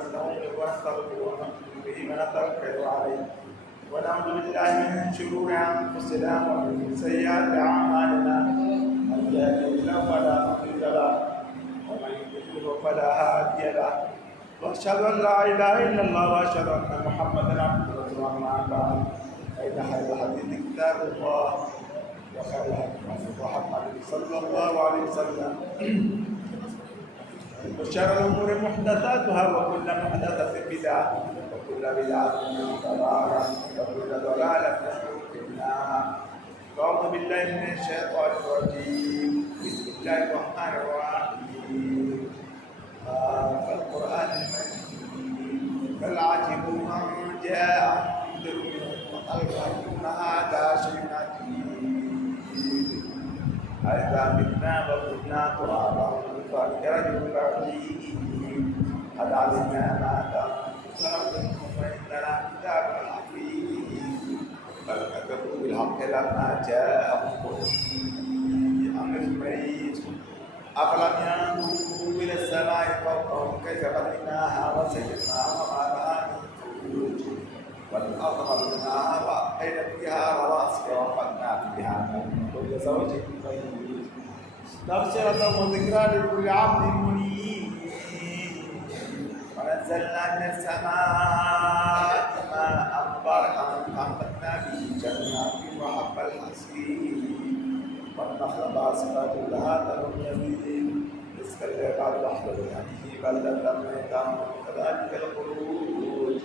ونستعينه ونستغفره ونؤمن به ونتوكل عليه ونعوذ بالله من شرور انفسنا ومن سيئات اعمالنا من يهده الله فلا مضل له ومن يضلل فلا هادي له واشهد ان لا اله الا الله واشهد ان محمدا عبده ورسوله اما بعد فان خير الحديث كتاب الله وخير الهدي محمد صلى الله عليه وسلم وشر الامور محدثاتها وكل محدثه بدعه وكل بدعه ضلاله وكل ضلاله في النار. أعوذ بالله من الشيطان الرجيم. بسم الله الرحمن الرحيم. القرآن المجيد بل عجبوا من جاء منذر وقالوا هذا شيء عجيب أإذا متنا وكنا ترابا ذلك رجل بعيد قد علمنا ما تنكرون فإننا كتاب حفيظ بل كذبوا بالحق لما جاءهم أمر مريض أفلم ينظروا إلى السماء فوقهم كيف بنيناها وسيرناها وما لها من فروج والأرض مددناها وألقينا فيها رواسي وأنبتنا فيها من كل زوج بهيج تبصرة وذكرى لكل عبد منيب ونزلنا من السماء ماء مباركا فأنبتنا به جنات وحب الحصيد والنخل باسقات لها ثمر نضيد رزقا لعباد الرحمن بهذه بلدة ميتا كذلك الخروج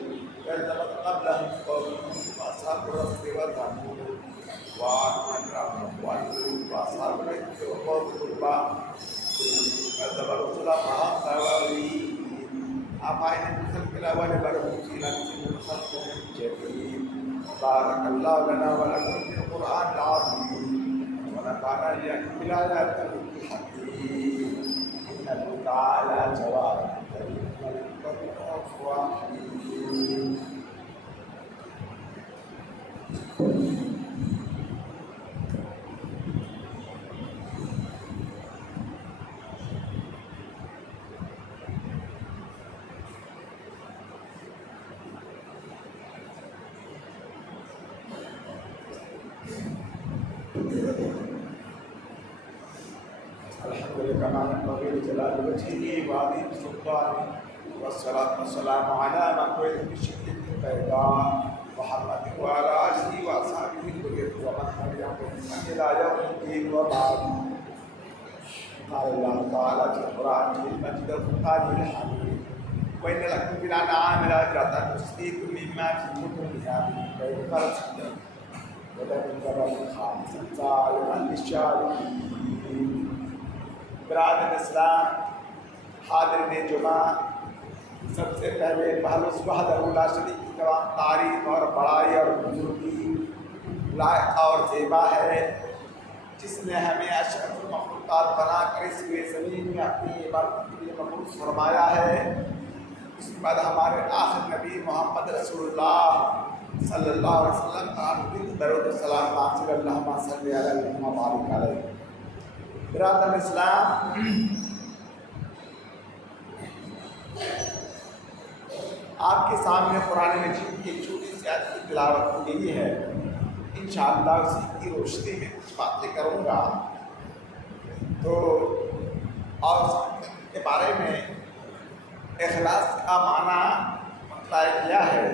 كذبت قبلهم قوم واصحاب الرس والثمود وعاد وفرعون وعلوم واصحاب الرس وقوم تربا كذب الرسل معهم فواريد أفعين بخلق الأول بل هم في لبس من خلق جديد. بارك الله لنا ولكم في القرآن العظيم ونفعنا بالآيات الحكيم إنه تعالى جواد كريم رؤوف رحيم. الحمد لله كما ينبغي لجلال وجهه وعظيم سلطانه والصلاة والسلام على من بعث بشريعة البيضاء محمد وعلى آله وأصحابه البرية ومن تبعهم بإحسان إلى يوم الدين وبعد. قال الله تعالى في القرآن المجيد والفرقان الحميد وإن لكم في الأنعام لأجرا نسقيكم مما في بطونها من بين فرث ولبن لبن خالصا سائغا للشاربين. برادر اسلام حاضرین جمعہ، سب سے پہلے بہلوس وحدہ لا شریک کی تمام تعریف اور بڑائی اور بزرگی لائق اور زیبا ہے، جس نے ہمیں اشرف المخلوقات بنا کر اس ہوئے زمین میں اپنی عبادت کے لیے مبعوث فرمایا ہے۔ اس کے بعد ہمارے آخر نبی محمد رسول اللہ صلی اللہ علیہ وسلم کا درود السلام نازل اللہم صلی علیہ وبارک علیہ۔ برادر اسلام، آپ کے سامنے قرآن مجید کی ایک چھوٹی سی آیت کی تلاوت کی گئی ہے۔ انشاءاللہ اسی کی روشنی میں کچھ باتیں کروں گا تو، اور اس کے بارے میں اخلاص کا معنی بتایا گیا ہے۔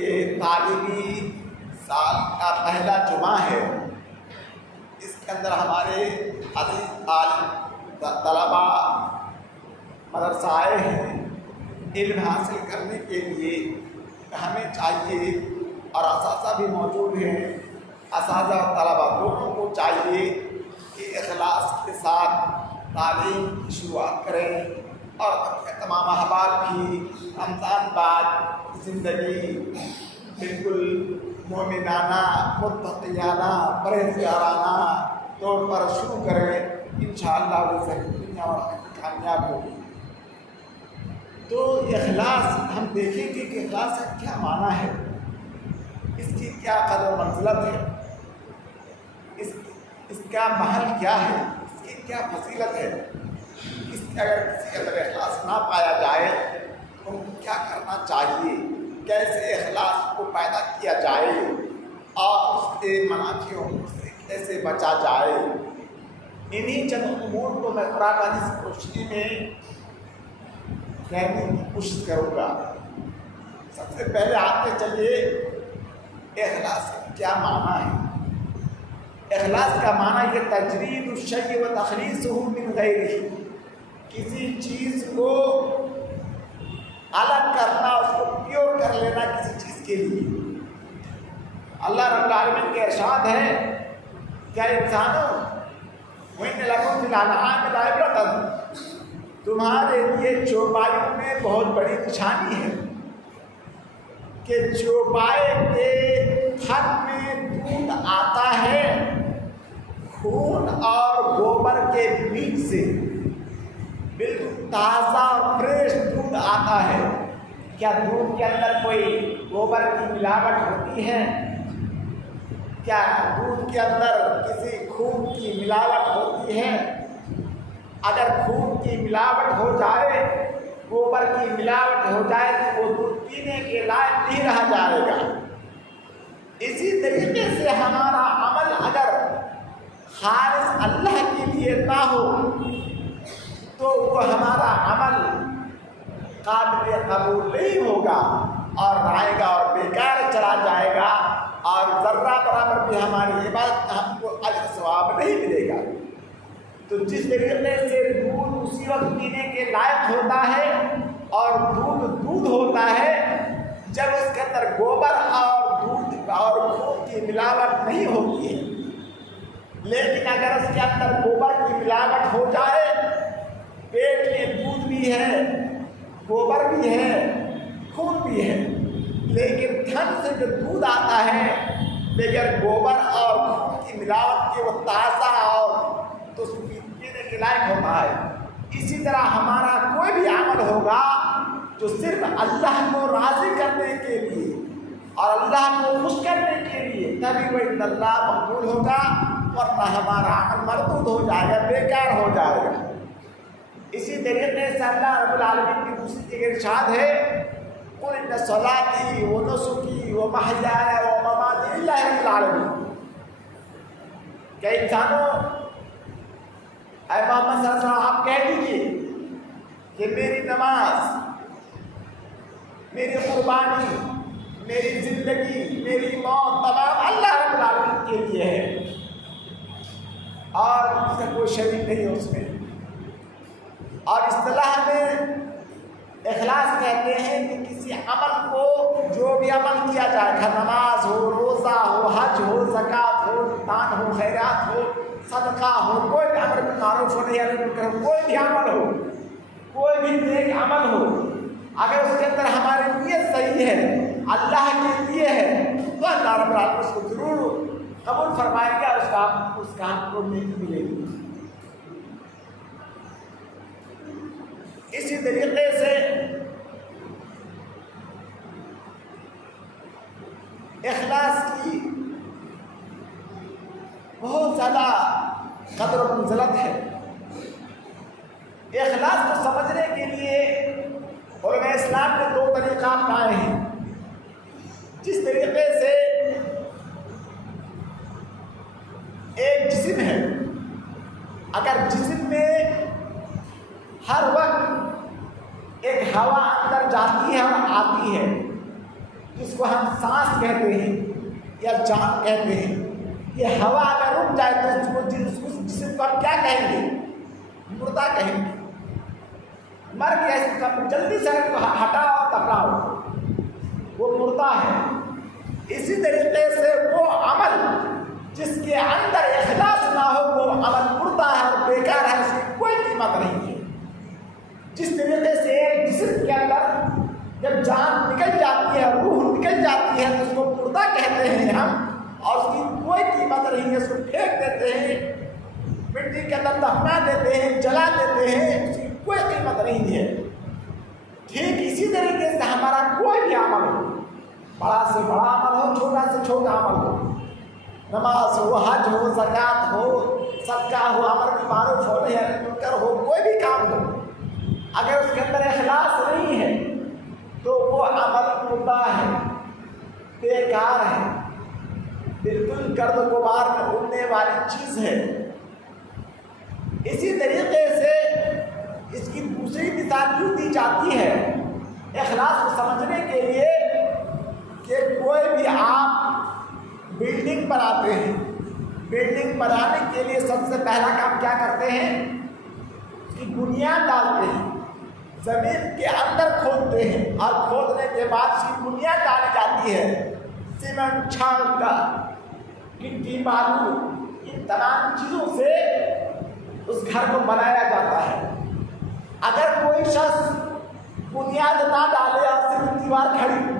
یہ تعلیمی سال کا پہلا جمعہ ہے، اس کے اندر ہمارے عزیز عالم طلباء مدرسہ آئے ہیں علم حاصل کرنے کے لیے۔ ہمیں چاہیے، اور اساتذہ بھی موجود ہیں، اساتذہ اور طلباء دونوں کو چاہیے کہ اخلاص کے ساتھ تعلیم کی شروعات کریں اور اپنے تمام احباب کی رمضان بعد زندگی بالکل مومنانہ، متقیانہ، پرہیزگارانہ طور پر شروع کریں۔ انشاءاللہ وہ دنیا اور کامیاب ہوگی۔ تو اخلاص ہم دیکھیں گے کہ اخلاص کا کیا معنی ہے، اس کی کیا قدر و منزلت ہے، اس کا محل کیا ہے، اس کی کیا فضیلت ہے۔ اگر کسی کے اندر اخلاص نہ پایا جائے ان کو کیا کرنا چاہیے، کیسے اخلاص کو پیدا کیا جائے اور اس کے منافیوں سے کیسے بچا جائے، انہی چند امور کو میں قرآن حدیث کی روشنی میں کہنے کی کوشش کروں گا۔ سب سے پہلے آتے چلیے اخلاص کا کیا معنی ہے۔ اخلاص کا معنی یہ تجرید الشیء و تخلیصہ من غیرہ، کسی چیز کو الگ کرنا، اس کو پیور کر لینا کسی چیز کے لیے۔ اللہ رب العالمین کے ارشاد ہے، کیا انسانوں وَإِنَّ لَكُمْ فِي الْأَنْعَامِ لَعِبْرَةً، تمہارے لیے چوپایوں میں بہت بڑی نشانی ہے کہ چوپائے کے تھن میں دودھ آتا ہے خون اور گوبر کے بیچ سے، بالکل تازہ اور فریش دودھ آتا ہے۔ کیا دودھ کے اندر کوئی گوبر کی ملاوٹ ہوتی ہے؟ کیا دودھ کے اندر کسی خون کی ملاوٹ ہوتی ہے؟ اگر خون کی ملاوٹ ہو جائے، گوبر کی ملاوٹ ہو جائے تو وہ دودھ پینے کے لائق نہیں رہ جائے گا۔ اسی طریقے سے ہمارا عمل اگر خالص اللہ کے لیے نہ ہو تو وہ ہمارا عمل قابل قبول نہیں ہوگا اور رہے گا اور بیکار چلا جائے گا، اور ذرہ برابر بھی ہماری عبادت ہم کو اجر ثواب نہیں ملے گا۔ تو جس طریقے سے دودھ اسی وقت پینے کے لائق ہوتا ہے اور دودھ ہوتا ہے جب اس کے اندر گوبر اور دودھ اور خون کی ملاوٹ نہیں ہوتی ہے، لیکن اگر اس کے اندر گوبر کی ملاوٹ ہو جائے، پیٹ میں دودھ بھی ہے، گوبر بھی ہے، خون بھی ہے، لیکن تھن سے جو دودھ آتا ہے بغیر گوبر اور خون کی ملاوٹ کے وہ تازہ اور تو پینے کے لائق ہوتا ہے۔ اسی طرح ہمارا کوئی بھی عمل ہوگا جو صرف اللہ کو راضی کرنے کے لیے اور اللہ کو خوش کرنے کے لیے، تبھی وہ ان اللہ مقبول ہوگا، ورنہ ہمارا عمل مردود ہو جائے گا، بیکار ہو جائے گا۔ اسی طریقے سے اللہ رب العالمین کی دوسری جگہ ارشاد ہے، قُلْ إِنَّ صَلَاتِي وَنُسُكِي وَمَحْيَايَ وَمَمَاتِي لِلَّهِ رَبِّ الْعَالَمِينَ۔ کہ انسانوں، اے محمد صلی اللہ علیہ وسلم آپ کہہ دیجیے کہ میری نماز، میری قربانی، میری زندگی، میری موت تمام اللہ رب العالمین کے لیے ہے اور اس کا کوئی شریک نہیں ہے اس میں۔ اور اصطلاح میں اخلاص کہتے ہیں کہ کسی عمل کو، جو بھی عمل کیا جائے، نماز ہو، روزہ ہو، حج ہو، زکوٰۃ ہو، دان ہو، خیرات ہو، صدقہ ہو، کوئی بھی امر بالمعروف ہو، نہی عن المنکر ہو، کوئی بھی عمل ہو، کوئی بھی نیک عمل ہو، اگر اس کے اندر ہماری نیت صحیح ہے، اللہ کے لیے ہے، تو اللہ رب العالمین اس کو ضرور قبول فرمائے گا، اس کا ہم کو نیکی ملے گی۔ اسی طریقے سے اخلاص کی بہت زیادہ قدر و منزلت ہے۔ اخلاص کو سمجھنے کے لیے علماء اسلام نے دو طریقہ اپنائے ہیں۔ جس طریقے سے ایک جسم ہے، اگر جسم میں ہر وقت ایک ہوا اندر جاتی ہے اور آتی ہے، جس کو ہم سانس کہتے ہیں یا جان کہتے ہیں، یہ ہوا اگر رک جائے تو اس جسم کو ہم کیا کہیں گے؟ مردہ کہیں گے، مر گیا، اس کو جلدی سے ہٹاؤ اور دفناؤ، وہ مردہ ہے۔ اسی طریقے سے وہ عمل جس کے اندر اخلاص نہ ہو، وہ عمل مردہ ہے اور بیکار ہے، اس کی کوئی قیمت نہیں ہے۔ جس طریقے سے ایک جسم کے اندر جب جان نکل جاتی ہے، روح نکل جاتی ہے، تو اس کو مردہ کہتے ہیں ہم، اور اس کی کوئی قیمت نہیں ہے، اس کو پھینک دیتے ہیں، مٹی کے اندر دفنا دیتے ہیں، جلا دیتے ہیں، اس کی کوئی قیمت نہیں ہے۔ ٹھیک اسی طریقے سے ہمارا کوئی بھی عمل ہو، بڑا سے بڑا عمل ہو، چھوٹا سے چھوٹا عمل ہو، نماز ہو، حج ہو، زکوٰۃ ہو، صدقہ ہو، امر بالمعروف ہو، نہی عن المنکر ہو، کوئی بھی کام ہو، اگر اس کے اندر اخلاص نہیں ہے، بیکار ہے، بالکل گرد و غبار میں اڑنے والی چیز ہے۔ اسی طریقے سے اس کی دوسری مثال یوں دی جاتی ہے اخلاص کو سمجھنے کے لیے کہ کوئی بھی آپ بلڈنگ بناتے ہیں، بلڈنگ بنانے کے لیے سب سے پہلا کام کیا کرتے ہیں؟ اس کی بنیاد ڈالتے ہیں، زمین کے اندر کھودتے ہیں، اور کھودنے کے بعد اس کی بنیاد ڈالی جاتی ہے، سیمنٹ چھان کا، مٹی بالو، ان تمام چیزوں سے اس گھر کو بنایا جاتا ہے۔ اگر کوئی شخص بنیاد نہ ڈالے اور صرف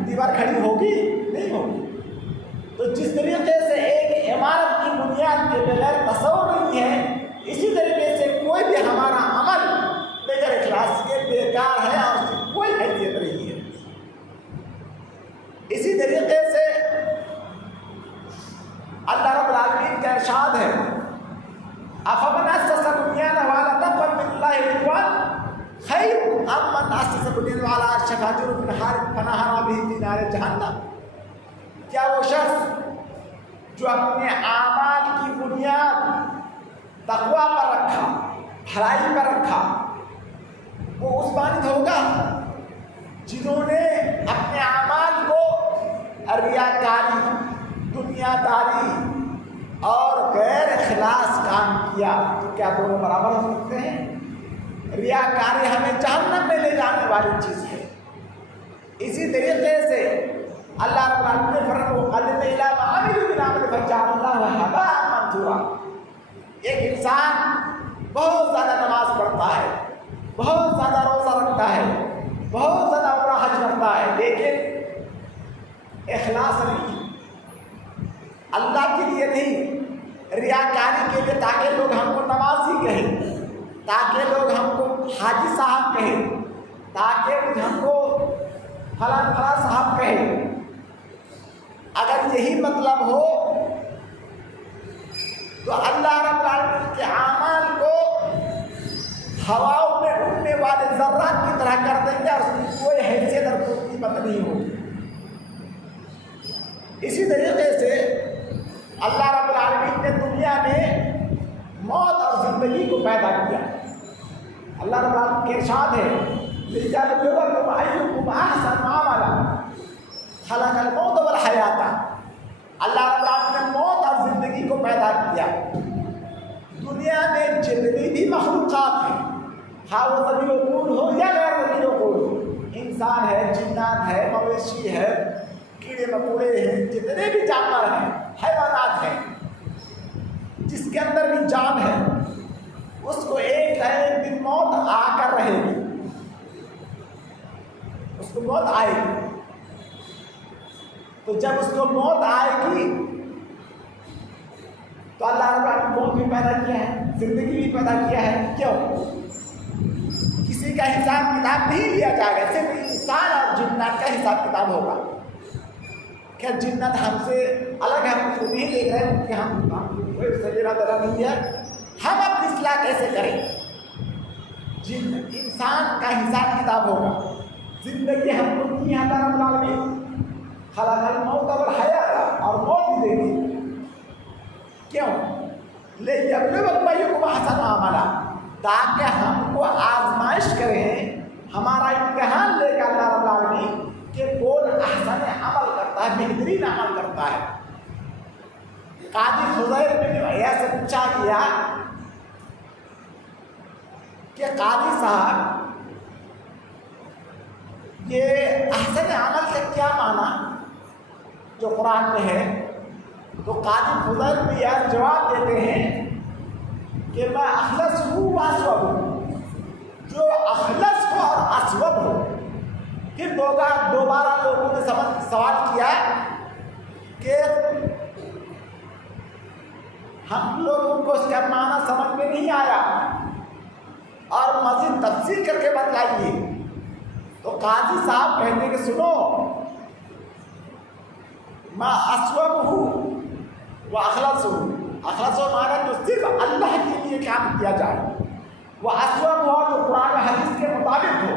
دیوار کھڑی ہوگی نہیں ہوگی۔ تو جس طریقے سے ایک عمارت کی بنیاد کے بغیر تصور نہیں ہے، اسی طریقے سے کوئی بھی ہمارا عمل بغیر اخلاص کے بیکار ہے اور اس کی کوئی حیثیت نہیں ہے۔ اسی طریقے سے اللہ رب العالمین کا ارشاد ہے افمن اسس بنیانہ علی تقوی من اللہ ورضوان خیر ام من اسس بنیانہ علی شفا جرف نہار فنہر بہ فی نار جہنم۔ کیا وہ شخص جو اپنے اعمال کی بنیاد تقوی پر رکھا، بھلائی پر رکھا، وہ اس مانند ہوگا جنہوں نے اپنے اعمال کو ریاکاری، دنیا داری اور غیر اخلاص کام کیا؟ تو کیا دونوں برابر ہو سکتے ہیں؟ ریاکاری ہمیں جہنم میں لے جانے والی چیز ہے۔ اسی طریقے سے اللہ رب العالمین نے فرمایا وَقَدِمْنَا إِلَىٰ مَا عَمِلُوا مِنْ عَمَلٍ فَجَعَلْنَاهُ هَبَاءً مَنثُورًا۔ ایک انسان بہت زیادہ نماز پڑھتا ہے، بہت زیادہ روزہ رکھتا ہے، بہت زیادہ عمرہ حج کرتا ہے، لیکن اخلاص نہیں، اللہ کے لیے نہیں، ریاکاری کے لیے، تاکہ لوگ ہم کو نمازی کہیں، تاکہ لوگ ہم کو حاجی صاحب کہیں، تاکہ ہم کو فلاں فلاں صاحب کہیں۔ اگر یہی مطلب ہو تو اللہ رب العالمین کے اعمال کو ہواؤں میں اڑنے والے ذرات کی طرح کر دیں گے اور اس کی کوئی حیثیت اور کوئی قیمت نہیں ہوگی۔ اسی طریقے سے اللہ رب العالمین نے دنیا میں موت اور زندگی کو پیدا کیا۔ اللہ رب العالمین کے ارشاد ہے لِيَبْلُوَكُمْ أَيُّكُمْ أَحْسَنُ عَمَلًا خَلَقَ الْمَوْتَ وَالْحَيَاةَ۔ اللہ رب العالمین نے موت اور زندگی کو پیدا کیا۔ دنیا میں جتنی بھی مخلوقات ہیں، ہاں وہ ذلیل العقول ہو یا غیر ذلیل العقول ہو، انسان ہے، جنات ہے، مویشی ہے، کیڑے مکوڑے ہیں، جتنے بھی جانور ہیں، حیوانات ہیں، جس کے اندر بھی جان ہے، اس کو ایک نہ ایک دن موت آ کر رہے گی، اس کو موت آئے گی۔ تو جب اس کو موت آئے گی تو اللہ رب العالمین موت بھی پیدا کیا ہے، زندگی بھی پیدا کیا ہے۔ کیوں؟ کسی کا حساب کتاب نہیں لیا جائے گا، صرف انسان اور جنات کا حساب کتاب ہوگا۔ کیا جنات ہم سے الگ ہے؟ ہم کو نہیں دیکھ رہے کہ ہم کوئی سجرہ درہ نہیں ہے، ہم اپنی اصلاح کیسے کریں؟ انسان کا حساب کتاب ہوگا۔ زندگی ہم کو دی ہے اللہ رب العالمین، خلق الموت والحیاۃ، اور موت بھی دے دی۔ کیوں؟ لِيَبْلُوَكُمْ أَيُّكُمْ أَحْسَنُ عَمَلًا، تاکہ ہم کو آزمائش کریں، ہمارا امتحان لے کر اللہ رب العالمین کہ کون احسن عمل کرتا ہے، بہترین عمل کرتا ہے۔ قاضی خضیر بن ایاس سے پوچھا گیا کہ قاضی صاحب یہ احسن عمل کا کیا معنی جو قرآن میں ہے؟ تو قاضی خضیر بن ایاس جواب دیتے ہیں کہ میں اخلص ہوں واسوب ہوں، جو اخلص ہو اور اسوب ہو۔ پھر دوبارہ لوگوں نے سوال کیا کہ ہم لوگوں کو اس کا معنی سمجھ میں نہیں آیا اور مزید تفصیل کر کے بتلائیے۔ تو قاضی صاحب کہتے کہ سنو، میں اسوب ہوں وہ اخلص ہوں۔ اخلص و معنی جو صرف اللہ کے لیے کام کیا جائے، وہ اسوب ہو جو قرآن و حدیث کے مطابق ہو۔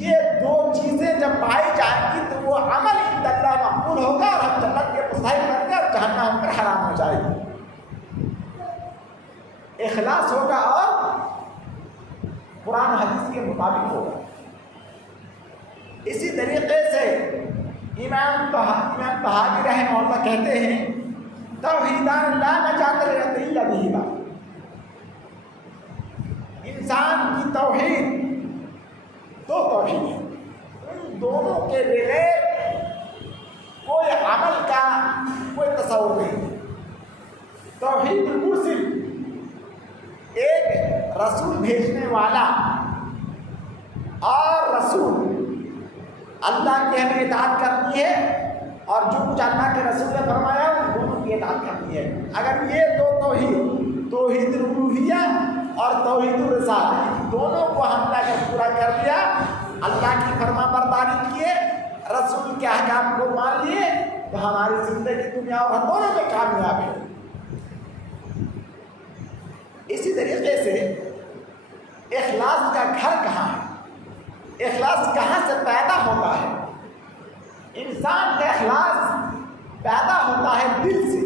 یہ دو چیزیں جب پائی جائیں گی تو وہ عمل عند اللہ مقبول رسول ہوگا اور ہم جنت کے مستحق بن گے اور جہنم ہم پر حرام ہو جائے گی. اخلاص ہوگا اور قرآن حدیث کے مطابق ہوگا. اسی طریقے سے امام طحاوی رحمہ اللہ کہتے ہیں توحیدان لا نجات الا بہما. انسان کی توحید دو توحید ہے، ان دونوں کے بغیر کوئی عمل کا کوئی تصور نہیں. توحید المرسل، ایک رسول بھیجنے والا اور رسول، اللہ کی ہمیں اطاعت کرنی ہے اور جو کچھ اللہ کے رسول نے فرمایا ان دونوں کی اطاعت کرنی ہے. اگر یہ دو توحید، توحید الوہیہ اور توحید الرسالہ، دونوں کو ہم نے اگر پورا کر لیا، اللہ کی فرما برداری کیے، رسول کے احکام کو مان لیے، تو ہماری زندگی دنیا اور دونوں میں کامیاب ہے. اسی طریقے سے اخلاص کا گھر کہاں ہے؟ اخلاص کہاں سے پیدا ہوتا ہے؟ انسان کا اخلاص پیدا ہوتا ہے دل سے،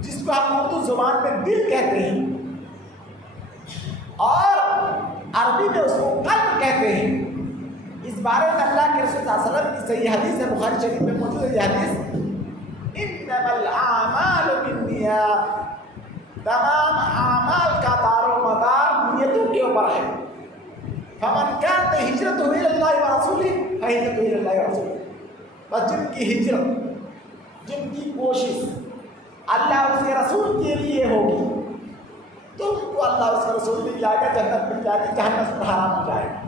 جس کو ہم اردو زبان میں دل کہتے ہیں اور عربی میں اس کو قلب کہتے ہیں. اس بارے میں اللہ کے رسول صلی اللہ علیہ وسلم کی صحیح حدیث ہے، بخاری شریف میں موجود ہے یہ حدیث، انما الاعمال بالنیات، تمام اعمال کا دار و مدار نیتوں کے اوپر ہے. فمن كانت هجرته الى الله ورسوله فهجرته الى الله ورسوله. بس جن کی ہجرت، جن کی کوشش اللہ اور اس کے رسول کے لیے ہوگی تو ان کو اللہ اور اس کے رسول مل جائے گا، جنت مل جائے گی، جہنم سے حرام ہو جائے گا.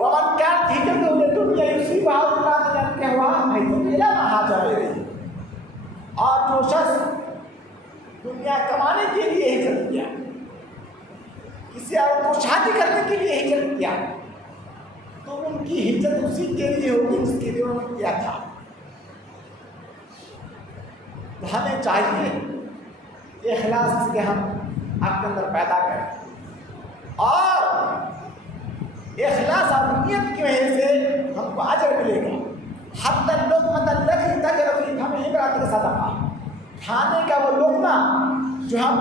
ومن كانت هجرته للدنيا يصيبها أو امرأة ينكحها فهجرته إلى ما هاجر إليه. اور جو شخص دنیا کمانے کے لیے ہجرت کیا، کسی اور کو شادی کرنے کے لیے ہجرت کیا، تو ان کی ہجرت اسی کے لیے ہوگی جس کے لیے انہوں نے کیا تھا. تو ہمیں چاہیے کہ اخلاص کے ہم اپنے اندر پیدا کریں اور اخلاص اور نیت کی وجہ سے ہم کو اجر ملے گا. حتی اللقمۃ التی تجر فی فم امرأۃ صدقہ، کھانے کا وہ لقمہ جو ہم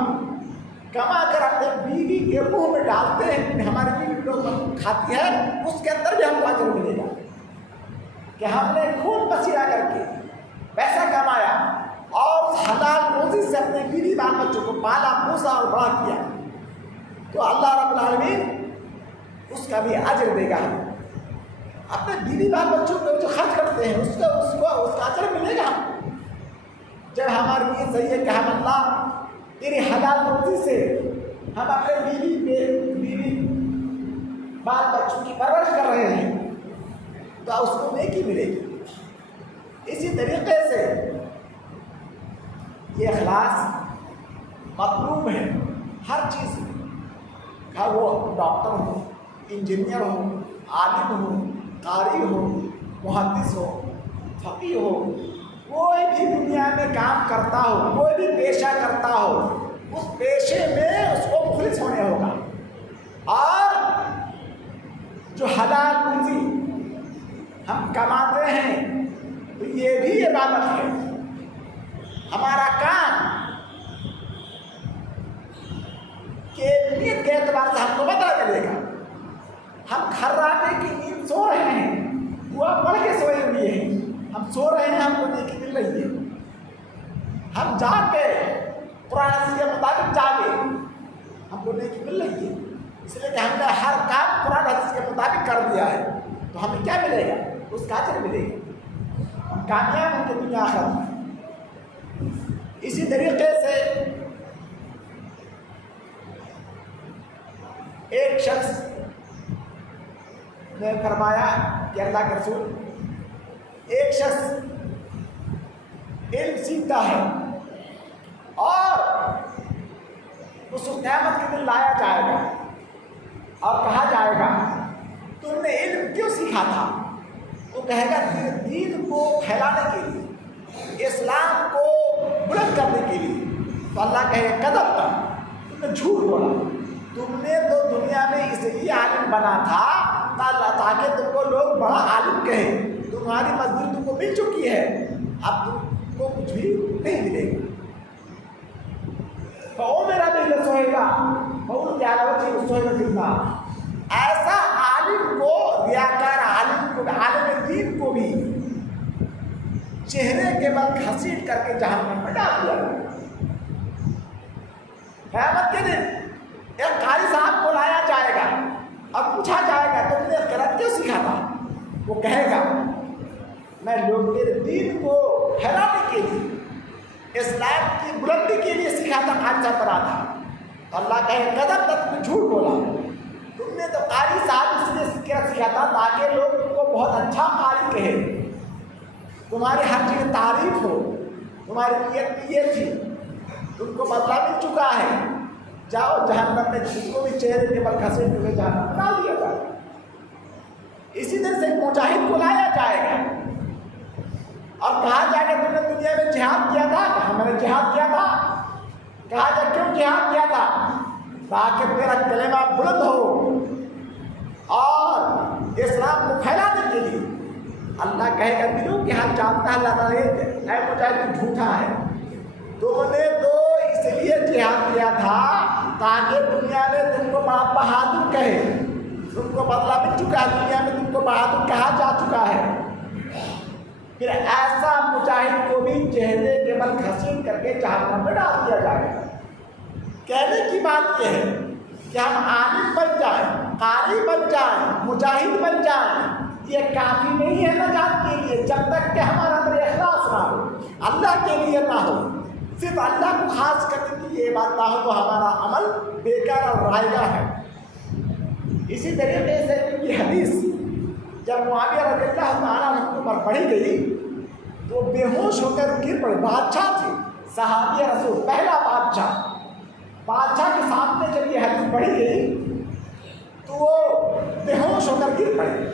کما کر اپنے بیوی کے منہ میں ڈالتے ہیں، ہماری بیوی لوگ کھاتی ہے، اس کے اندر بھی ہم کو اجر ملے گا کہ ہم نے خون پسینہ کر کے پیسہ کمایا اور حلال روزی سے اپنے بیوی بال بچوں کو پالا پوسا اور بڑا کیا، تو اللہ رب العالمین اس کا بھی اجر دے گا. اپنے بیوی بال بچوں کو جو خرچ کرتے ہیں اس کا اجر ملے گا. جب ہماری یہ صحیح ہے کہ ہم اللہ تیری حلال روزی سے ہم اپنے بیوی بال بچوں کی پرورش کر رہے ہیں تو اس کو نیکی ملے گی. اسی طریقے سے یہ اخلاص مطلوب ہے ہر چیز میں، کہ وہ ڈاکٹر ہو، انجینئر ہو، عالم ہو، قاری ہو، محدث ہو، فقیہ ہو، کوئی بھی دنیا میں کام کرتا ہو، کوئی بھی پیشہ کرتا ہو، اس پیشے میں اس کو مخلص ہونے ہوگا. اور جو حلال روزی ہم کماتے ہیں تو یہ بھی عبادت ہے. ہمارا کام کہ نیت کے اعتبار سے ہم کو بدلا ملے گا. ہم کھرانے کی نیند سو رہے ہیں، وہ پڑھ کے سوئے ہوئے ہیں، ہم سو رہے ہیں، ہم کو نیکی مل رہی ہے. ہم جاگ کے قرآن حدیث کے مطابق جاگے، ہم کو نیکی مل رہی ہے. اس لیے کہ ہم نے ہر کام قرآن حدیث کے مطابق کر دیا ہے تو ہمیں کیا ملے گا؟ اس کا اجر ملے گا. ہم کامیاب ہیں کہ دنیا آخرت میں. اسی طریقے سے ایک شخص نے فرمایا کہ اللہ کے رسول، ایک شخص علم سیکھتا ہے اور اس کو قیامت کے دن لایا جائے گا اور کہا جائے گا تم نے علم کیوں سیکھا تھا؟ تو کہے گا دین کو پھیلانے کے لیے، اسلام کو بلند کرنے کے لیے. تو اللہ کہے گا کذب تھا، تم نے جھوٹ بولا، تم نے تو دنیا میں اس لیے عالم بنا تھا تاکہ تم کو لوگ بڑا عالم کہیں، تمہاری مزدوری تم کو مل چکی ہے، اب تم کو کچھ بھی نہیں ملے گا۔ تو میرا دل سوئے گا بہت پیارا بچے سوئے گا زندہ۔ ایسا عالم کو، ریاکار عالم کو، عالم دین کو بھی چہرے کے بل گھسیٹ کر کے جہنم میں ڈال دیا گیا۔ قیامت کے دن ایک قاری صاحب کو لایا جائے گا اور پوچھا جائے گا تم نے قرأت کیوں سیکھا تھا؟ وہ کہے گا میں لوگ میرے دین کو پھیلانے کے لیے، اسلام کی بلندی کے لیے سیکھا تھا، قاری صاحب بنا تھا۔ اللہ کہے قدم تک نے جھوٹ بولا، تم نے تو قاری صاحب اس لیے سیکھا تھا تاکہ لوگ تم کو بہت اچھا قاری کہے، تمہاری ہر چیز تعریف ہو، تمہاری نیت یہ تھی، تم کو بدلہ مل چکا ہے، جاؤ جہنم میں جس کو بھی چہرے کے بل گھسیٹ کے جہنم میں ڈال دیا جائے۔ اسی طرح سے مجاہد کو لایا جائے گا اور کہا جائے گا تم نے دنیا میں جہاد کیا تھا، کہا میں نے جہاد کیا تھا۔ کہا جائے کیوں جہاد کیا تھا؟ تاکہ تیرا کلمہ بلند ہو اور اسلام کو پھیلانے کے لیے۔ اللہ کہے گا دلوں کہ ہم جانتا ہے اللہ تعالیٰ اے مجاہد تو جھوٹا ہے، تم نے تو اس لیے جہاد کیا تھا تاکہ دنیا میں تم کو بڑا بہادر کہے، تم کو بدلہ مل چکا ہے، دنیا میں تم کو بہادر کہا جا چکا ہے۔ پھر ایسا مجاہد کو بھی چہرے کے بل گھسیٹ کر کے جہنم میں ڈال دیا جائے گا۔ کہنے کی بات یہ ہے کہ ہم عالم بن جائیں، قاری بن جائیں، مجاہد بن جائیں، یہ کافی نہیں ہے نجات کے لیے جب تک کہ ہمارا اندر اخلاص نہ ہو، اللہ کے لیے نہ ہو، صرف اللہ کو خاص کرنے کے لیے یہ بات نہ ہو تو ہمارا عمل بیکار اور رائے گا ہے۔ اسی طریقے سے یہ حدیث جب معاویہ رضی اللہ تعالیٰ عنہ پر پڑھی گئی تو بے ہوش ہو کر گر پڑے۔ بادشاہ تھے، صحابی رسول، پہلا بادشاہ کے سامنے جب یہ حدیث پڑھی گئی تو وہ بے ہوش ہو کر گر پڑے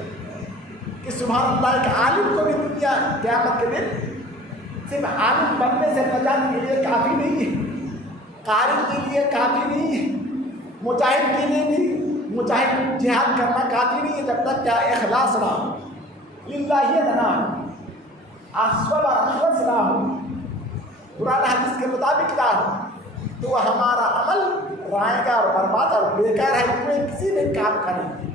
کہ سبحان اللہ، ایک عالم کو بھی دنیا قیامت کے دن صرف عالم بننے سے نجات کے لیے کافی نہیں ہے، قاری کے لیے کافی نہیں ہے، مجاہد کے لیے بھی مجاہد جہاد کرنا کافی نہیں ہے جب تک کیا اخلاص نہ ہو، للہیت نہ ہو، اصل اور اخلاص نہ ہو، قرآن حدیث کے مطابق نہ ہو، تو وہ ہمارا عمل رائے گا اور برباد اور بیکار ہے، کوئی کسی نے کام کا نہیں۔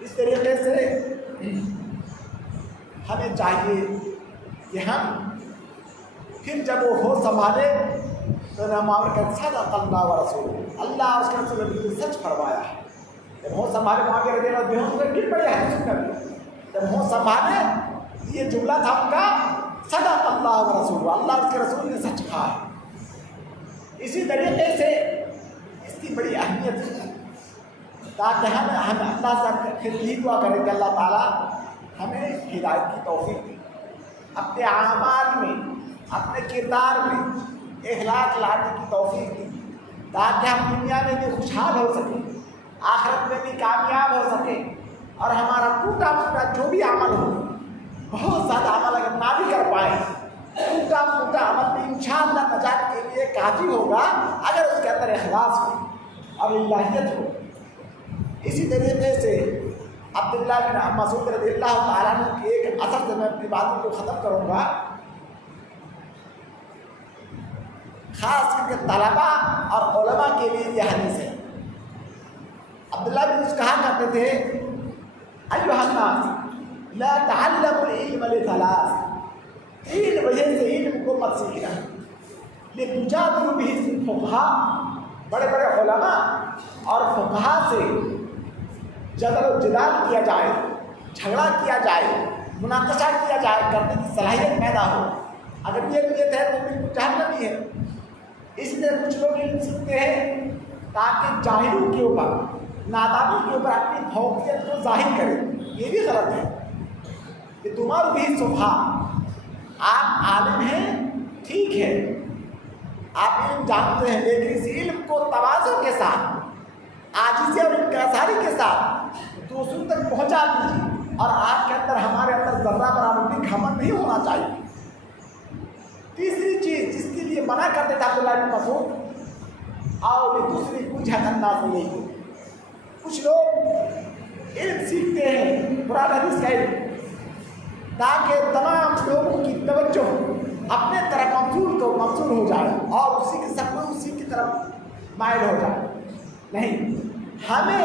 اس طریقے سے ہمیں چاہیے کہ ہم پھر جب وہ ہو سنبھالے تو نماور کا صدق اللہ و رسول، اللہ اور اس کے رسول نے بالکل سچ فرمایا ہے۔ جب ہو سنبھالے معاویہ رضی اللہ عنہ سے گر پڑے ہیں، جب ہو سنبھالے یہ جملہ تھا ان کا صدق اللہ و رسول، اللہ اس کے رسول نے سچ کہا ہے۔ اسی طریقے سے اس کی بڑی اہمیت ہے تاکہ ہم اللہ سے پھر یہی دعا کریں کہ اللہ تعالیٰ ہمیں ہدایت کی توفیق دے، اپنے اعمال میں، اپنے کردار میں اخلاص لانے کی توفیق دی تاکہ ہم دنیا میں بھی خوشحال ہو سکیں، آخرت میں بھی کامیاب ہو سکیں، اور ہمارا ٹوٹا پھوٹا جو بھی عمل ہو، بہت زیادہ عمل اگر نہ بھی کر پائیں، ٹوٹا پھوٹا عمل بھی انشاءاللہ نجات کے لیے کافی ہوگا اگر اس کے اندر اخلاص ہو اور الہیت ہو۔ اسی طریقے سے عبداللہ بن مسعود رضی اللہ تعالیٰ عنہ کی ایک اثر سے میں اپنی باتوں کو ختم کروں گا، خاص کر کے طلباء اور علماء کے لیے یہ حدیث ہے۔ عبداللہ بن مسعود کہا کرتے تھے ایھا الناس لا تعلموا العلم لثلاث، تین وجہ سے علم کو مت سیکھنا، لتجادلوا به الفقہاء، بڑے بڑے علماء اور فقہاء سے جدل و جدال کیا جائے، جھگڑا کیا جائے، مناقشہ کیا جائے، کرنے کی صلاحیت پیدا ہو۔ اگر یہ نیت ہے تو بالکل جہنمی ہے۔ اس لیے کچھ لوگ علم سیکھتے ہیں تاکہ جاہلوں کے اوپر، نادانوں کے اوپر اپنی فوقیت کو ظاہر کریں، یہ بھی غلط ہے۔ کہ تمہارا بھی صبح آپ عالم ہیں، ٹھیک ہے، آپ علم جانتے ہیں، لیکن اس علم کو تواضع کے ساتھ، عاجزی اور انکساری کے ساتھ دوسروں تک پہنچا دیجیے، اور آپ کے اندر، ہمارے اندر ذرہ برابر بھی گھمنڈ نہیں ہونا چاہیے۔ تیسری چیز جس کے لیے منع کرتے تھے عبداللہ بن مسعود، اور یہ دوسری کچھ الناس نہیں، کچھ لوگ علم سیکھتے ہیں قرآن حدیث کا علم، تاکہ تمام لوگوں کی توجہ اپنے طرف مبذول ہو جائے اور اسی کے سب اسی کی طرف مائل ہو جائے. نہیں، ہمیں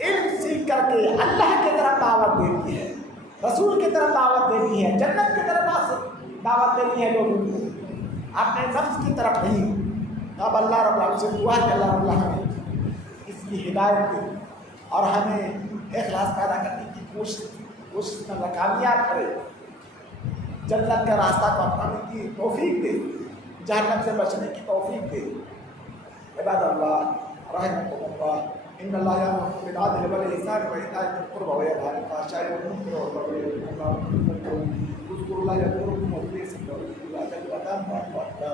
علم سیکھ کر کے اللہ کی طرف دعوت دینی ہے، رسول کی طرف دعوت دینی ہے، جنت کی طرف دعوت دینی ہے لوگوں کو، اپنے نفس کی طرف نہیں. اب اللہ رب العالمین سے دعا کہ اللہ رب العالمین اس کی ہدایت دے اور ہمیں اخلاص پیدا کرنے کی کوشش میں کامیاب کرے، جنت کا راستہ کو اپنانے کی توفیق دے، جہنم سے بچنے کی توفیق دے. عباد اللہ رحمکم اللہ، ان اللہ یامر بالعدل والاحسان وایتاء ذی القربى وینہی عن الفحشاء والمنکر والبغی یعظکم لعلکم تذکرون. اذکروا اللہ یذکرکم واذکروہ کثیرا وذکروا اللہ کثیرا.